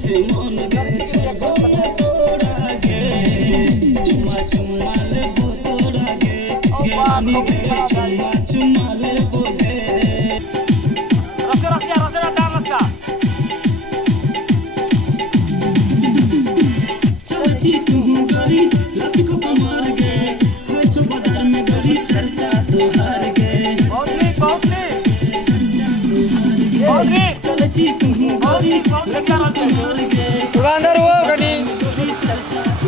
छे मन गे छोड़ो तोरा गे चुमा चुमा लेबो तोरा गे गे रानी गे चुमा चुमा लेबो गे रसे डांस का चलची तू गरी लचको कमर गे हाय छो बाजार में गरी चर्चा तोहार गे बहुत चलची तू गरी लचको कमर गे दुकानदार वो गड्डी चर्चा